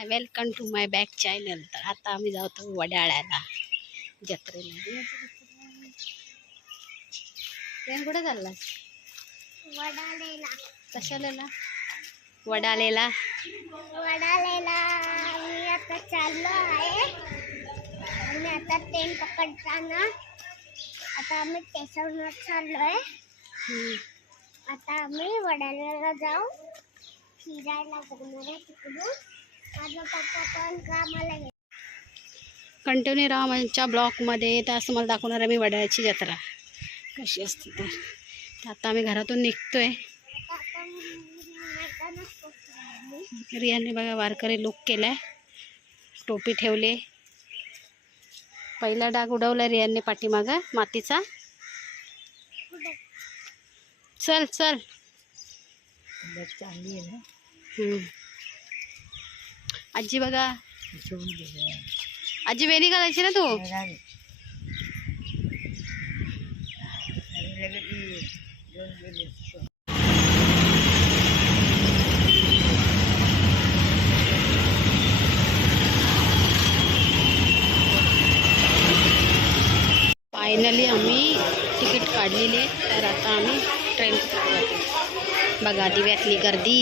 High, welcome to my back channel. तर आता आम्ही जातो वडाळ्याला जत्रेला. ट्रेन कुठे चालला? वडालेला. कशाला? वडाळ्याला. वडालेला मी आता चाललो आहे आणि आता ट्रेन पकडताना आता आम्ही स्टेशनवर चाललोय. आता आम्ही वडालेला जाऊ फिरायला जाणार आहे तिकडून. माझा पप्पा पण कामाला गेला. कंटिन्यू राहा माझ्या ब्लॉगमध्ये. तर असं मला दाखवणार आहे मी वडाळ्याची जत्रा कशी असते. तर आता आम्ही घरातून निघतोय. रियाने बघा वारकरी लुक केलाय, टोपी ठेवले. पहिला डाग उडवला रियाने पाठीमागं मातीचा. चल चल. चांगली आहे ना. आजी बघा, आजी वेणी घालायची ना तू. फायनली आम्ही तिकीट काढलेले. तर आता आम्ही ट्रेन पकडतो. बघा दिव्यातली गर्दी.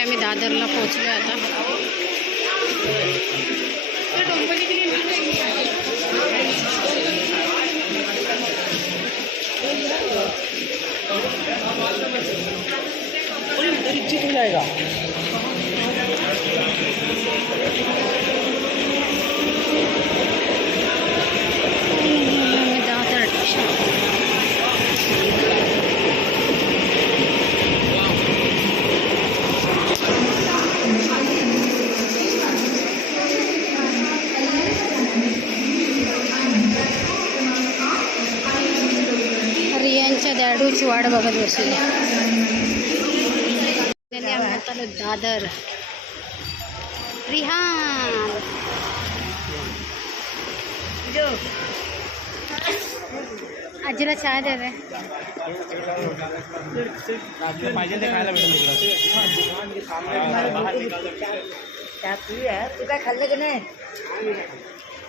आम्ही दादरला पोहोचलो आता. रियांच्या डॅडूची वाट बघत बसली. आम्ही दादर. रिहान आजीला चहा दे रे. तू काय खाल्लं की नाही?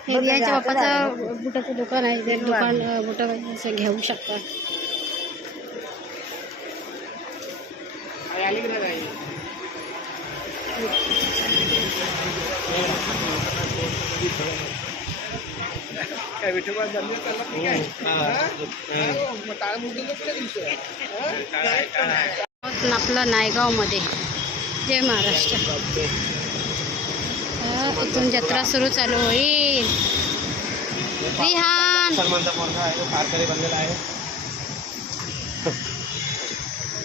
रियांच्या बाप्पाचं बुटाचं दुकान आहे. ते दुकान बुटं असं घेऊ शकता. आपलं नायगावमध्ये. जय महाराष्ट्र. इथून जत्रा सुरू चालू होईल. रिहान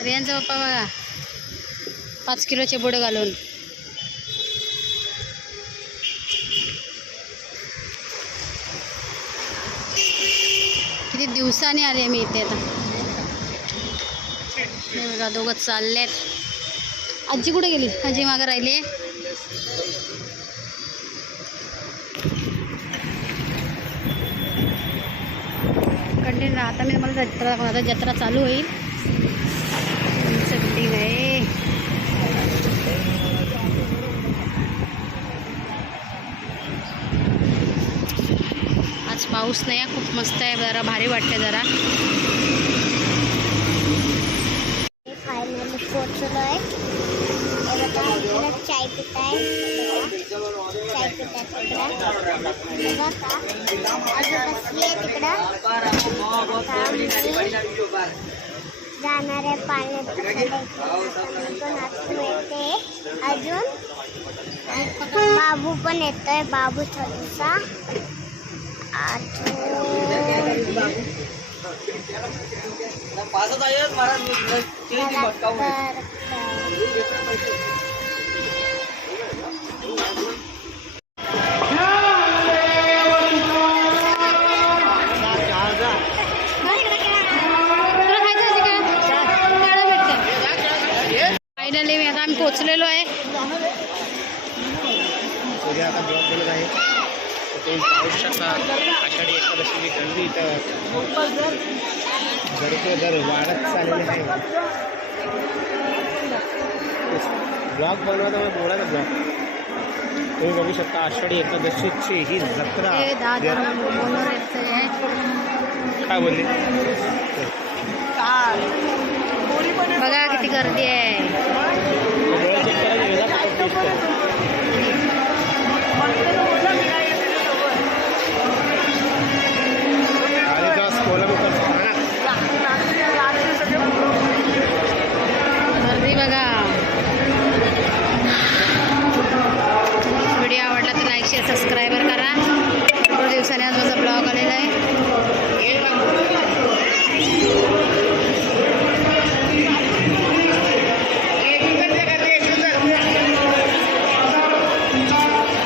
रियांचा पप्पा बघा 5 किलोचे बुड घालून. किती दिवसांनी आले मी इथे. आता हे बघा दोघं चाललेत. आजी कुठे गेली? आजी मागं राहिली. कंटिन्यू राहता. मी मला जत्रा आता जत्रा चालू होईल. बिल्डिंग आहे. आज पाऊस नाही आहे. खूप मस्त आहे. जरा भारी वाटते जरा. फायनली पोहोचलो आहे. चाय पिताय. चाय पितात जाणार आहे पाण्यात. अजून बाबू पण येतोय. बाबू छोटासा. फायनली आता आम्ही पोचलेलो आहे. आता ब्लॉग बनत आहे. तुम्ही पाहू शकता आषाढी एकादशीची गर्दी इथं दर वाढत चाललेली आहे. ब्लॉग बनवता मग बोला ना ब्लॉग. तुम्ही बघू शकता आषाढी एकादशीची ही जत्रा. हे दादर मोनोरेलचं आहे. काय बोलली बघा किती गर्दी आहे. डोळे चेक करायला गेला का तो दिसतो. गर्दी बघा. व्हिडिओ आवडला तर लाईक शेअर सबस्क्राईबर करा. भरपूर दिवसांनी आज माझा ब्लॉग आलेला आहे.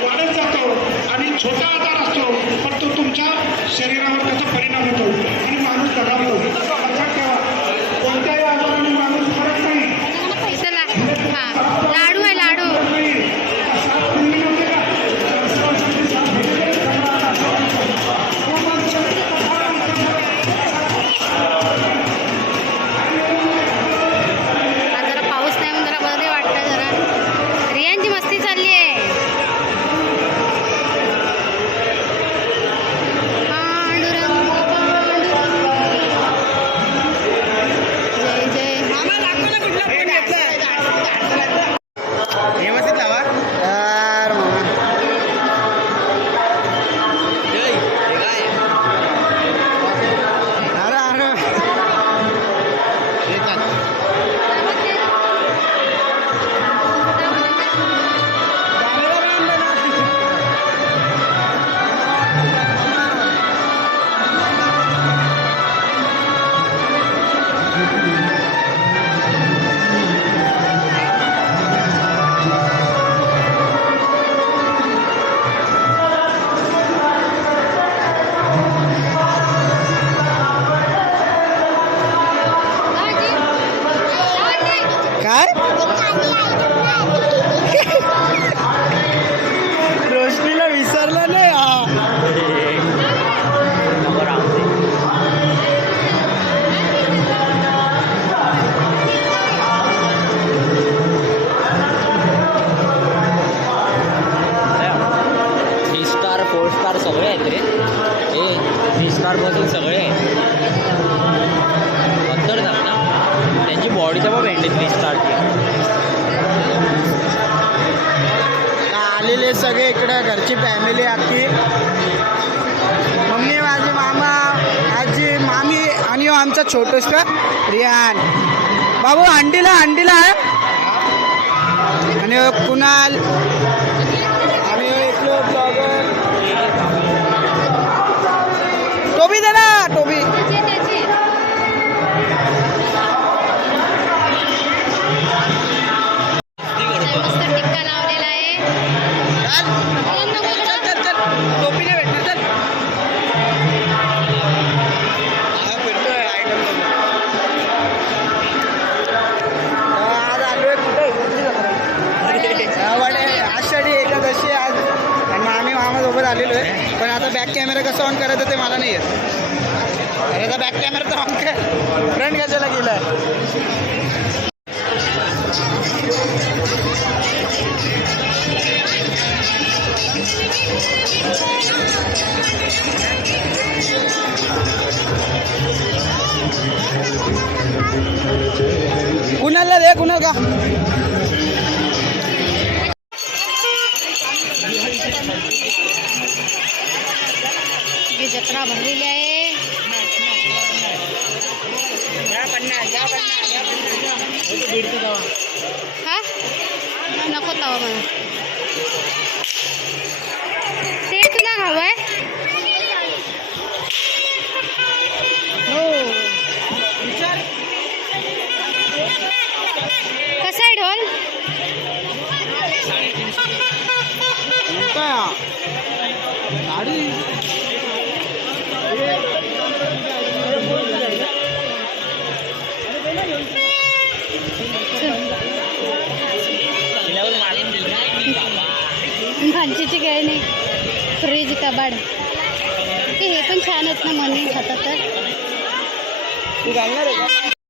वाढत जातो आणि छोटा आजार असतो पण तो तुमच्या शरीरावर त्याचा परिणाम होतो आणि माणूस दगावतो. लक्षात ठेवा, कोणत्याही आजाराने माणूस फरक नाही. चला हां लाडू आहे लाडू. आज जरा पाऊस नाही म्हणून जरा बरे वाटतं. जरा रियांची मस्ती चालली आहे. व्यवस्थित लावा. काय रोशनीला विसरला नाही. थ्री स्टार 4 स्टार सगळे आहेत रे. हे 3 स्टार पासून सगळे आहेत. म्हणतात ना त्यांची बॉडीचा पण भेटले 3 स्टारची. आलेले सगळे इकडे घरची फॅमिली अख्खी. मम्मी, माझे मामा, आजी, मामी आणि आमचा छोटूसा रियान. बाबू अंडीला आहे. आणि कुणाल आणि इकडे ब्लॉगर टोबी दे ना. टोबी मस्त टिक्का लावलेला आहे. टोपी नाही भेटणार. चल फिरतोय आयटम. आज आलोय कुठे आषाढी एकादशी आज. आणि आम्ही मामासोबत आलेलो आहे. पण आता बॅक कॅमेरा कसं ऑन करायचं ते मला नाही येत. अरे आता बॅक कॅमेरा तर ऑन कर. फ्रंट कशाला गेलाय. कुणाला दे. कुणाल का ही जत्रा भरलेली आहे. हा नको तवा मला ते तुला हवंय. हो लबाड हे पण छान आहेत ना मनी हातात तर तू घालणार आहे का?